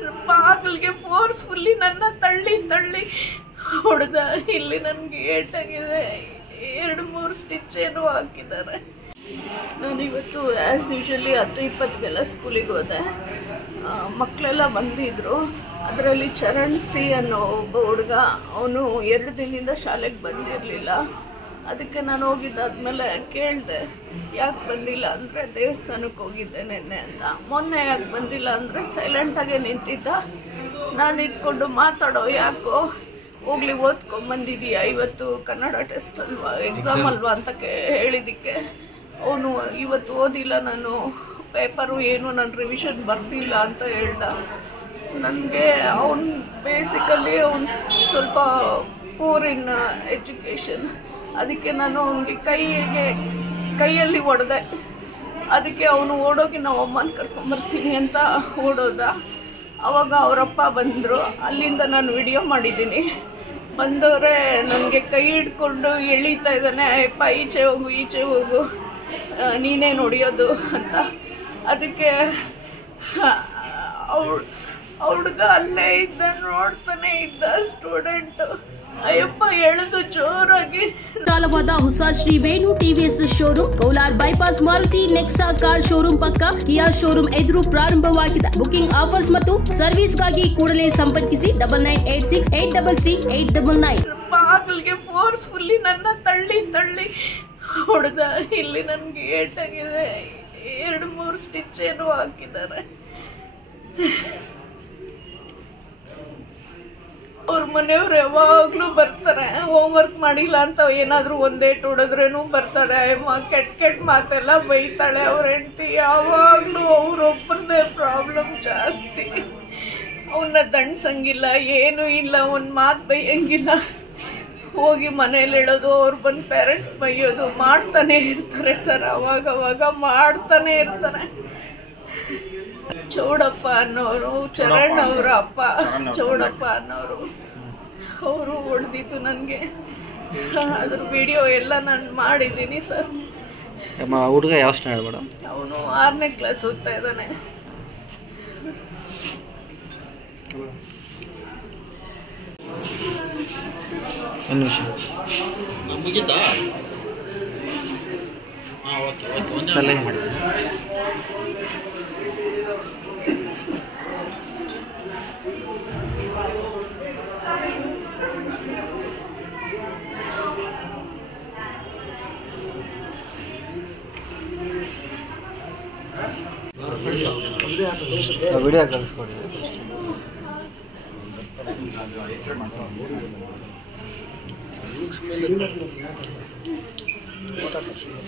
ಬಾಗಿಲಿಗೆ ಫೋರ್ಸ್ಫುಲ್ಲಿ ನನ್ನ ತಳ್ಳಿ ತಳ್ಳಿ ಹೊಡೆದ. ಇಲ್ಲಿ ನನಗೆ ಏಟಾಗಿದೆ, 2-3 ಸ್ಟಿಚ್ ಏನೋ ಹಾಕಿದ್ದಾರೆ. ನಾನಿವತ್ತು ಆ್ಯಸ್ ಯೂಶಲಿ 10-20ಗೆಲ್ಲ ಸ್ಕೂಲಿಗೆ ಹೋದೆ. ಮಕ್ಕಳೆಲ್ಲ ಬಂದಿದ್ದರು. ಅದರಲ್ಲಿ ಚರಣ್ ಸಿ ಅನ್ನೋ ಒಬ್ಬ ಹುಡುಗ, ಅವನು 2 ದಿನದಿಂದ ಶಾಲೆಗೆ ಬಂದಿರಲಿಲ್ಲ. ಅದಕ್ಕೆ ನಾನು ಹೋಗಿದ್ದಾದ್ಮೇಲೆ ಕೇಳಿದೆ, ಯಾಕೆ ಬಂದಿಲ್ಲ ಅಂದರೆ ದೇವಸ್ಥಾನಕ್ಕೆ ಹೋಗಿದ್ದೆ ನೆನ್ನೆ ಅಂತ. ಮೊನ್ನೆ ಯಾಕೆ ಬಂದಿಲ್ಲ ಅಂದರೆ ಸೈಲೆಂಟಾಗೆ ನಿಂತಿದ್ದ. ನಾನು ಇದ್ಕೊಂಡು ಮಾತಾಡೋ, ಯಾಕೋ ಹೋಗ್ಲಿ ಓದ್ಕೊಂಬಂದಿದ್ದೀಯಾ, ಇವತ್ತು ಕನ್ನಡ ಟೆಸ್ಟ್ ಅಲ್ವಾ, ಎಕ್ಸಾಮ್ ಅಲ್ವಾ ಅಂತ ಹೇಳಿದ್ದಕ್ಕೆ ಅವನು ಇವತ್ತು ಓದಿಲ್ಲ, ನಾನು ಪೇಪರು ಏನು ನಾನು ರಿವಿಷನ್ ಬರ್ತಿಲ್ಲ ಅಂತ ಹೇಳ್ದ. ನನಗೆ ಅವನು ಬೇಸಿಕಲಿ ಅವನು ಸ್ವಲ್ಪ ಪೂರ್ ಇನ್ ಎಜುಕೇಷನ್. ಅದಕ್ಕೆ ನಾನು ಅವನಿಗೆ ಕೈಯಲ್ಲಿ ಹೊಡೆದೆ. ಅದಕ್ಕೆ ಅವನು ಓಡೋಗಿ ನಾವು ಅಮ್ಮನ ಕರ್ಕೊಂಬರ್ತೀನಿ ಅಂತ ಓಡೋದ. ಆವಾಗ ಅವರಪ್ಪ ಬಂದರು. ಅಲ್ಲಿಂದ ನಾನು ವಿಡಿಯೋ ಮಾಡಿದ್ದೀನಿ. ಬಂದವರೇ ನನಗೆ ಕೈ ಹಿಡ್ಕೊಂಡು ಎಳೀತಾ ಇದ್ದಾನೆ, ಅಪ್ಪ ಈಚೆ ಹೋಗು ನೀನೇ ನೋಡಿಯೋದು ಅಂತ. ಅದಕ್ಕೆ ಹುಡುಗ ಅಲ್ಲೇ ಇದ್ದ, ನೋಡ್ತಾನೆ ಇದ್ದ ಸ್ಟೂಡೆಂಟು. ಅಯ್ಯಪ್ಪ ಎಳೆದು ಜೋರಾಗಿ. ಕಾಲವಾದ ಹೊಸ Shri Venu TVS showroom Kolar bypass Maruti Nexa car showroom ಪಕ್ಕ ಕಿಯಾ ಶೋರೂಮ್ ಎದುರು ಪ್ರಾರಂಭವಾಗಿದೆ. ಬುಕಿಂಗ್ ಆಫರ್ಸ್ ಮತ್ತು ಸರ್ವಿಸ್ಗಾಗಿ ಕೂಡಲೇ ಸಂಪರ್ಕಿಸಿ 9986833899. ಬಾಗಿಲಿಗೆ ಫೋರ್ಸ್ಫುಲ್ಲಿ ನನ್ನ ತಳ್ಳಿ ತಳ್ಳಿ ಹೊಡೆದ. ಇಲ್ಲಿ ನನಗೆ ಏಟಾಗಿದೆ, 2-3 ಸ್ಟಿಚ್ ಏನೋ ಹಾಕಿದ್ದಾರೆ. ಅವ್ರ ಮನೆಯವ್ರು ಯಾವಾಗಲೂ ಬರ್ತಾರೆ. ಹೋಮ್ವರ್ಕ್ ಮಾಡಿಲ್ಲ ಅಂತ ಏನಾದರೂ ಒಂದೇಟು ಹೊಡೆದ್ರೇನು ಬರ್ತಾರೆ. ಕೆಟ್ಟ ಮಾತೆಲ್ಲ ಬೈತಾಳೆ ಅವ್ರ ಹೆಂಡತಿ. ಯಾವಾಗಲೂ ಅವ್ರೊಬ್ಬರದೇ ಪ್ರಾಬ್ಲಮ್ ಜಾಸ್ತಿ. ಅವನ್ನ ದಂಡ್ಸಂಗಿಲ್ಲ, ಏನೂ ಇಲ್ಲ, ಒಂದು ಮಾತು ಬೈಯಂಗಿಲ್ಲ. ಹೋಗಿ ಮನೇಲಿ ಹೇಳೋದು, ಅವ್ರು ಬಂದು ಪೇರೆಂಟ್ಸ್ ಬೈಯೋದು ಮಾಡ್ತಾನೆ ಇರ್ತಾರೆ ಸರ್. ಅವಾಗ ಮಾಡ್ತಾನೆ ಇರ್ತಾರೆ. ಚೌಡಪ್ಪ ಅನ್ನೋರು, ಚರಣ್ ಅವರ ಅಪ್ಪ ಚೌಡಪ್ಪ ಅನ್ನೋರು, ಅವರು ಹೊಡೆದಿದ್ದು ನನಗೆ. ಅದ್ರ ವಿಡಿಯೋ ಎಲ್ಲ ನಾನು ಮಾಡಿದ್ದೀನಿ ಸರ್. ಹುಡುಗ ಯಾವ ಸ್ಟ್ಯಾಂಡರ್ಡ್ ಮೇಡಮ್? ಅವನು 6ನೇ ಕ್ಲಾಸ್ ಓದ್ತಾ ಇದ್ದಾನೆ. ವಿಡಿಯೋ ಕಳಿಸ್ಕೊಡಿ. ಮಾತಾಡ್ತೀವಿ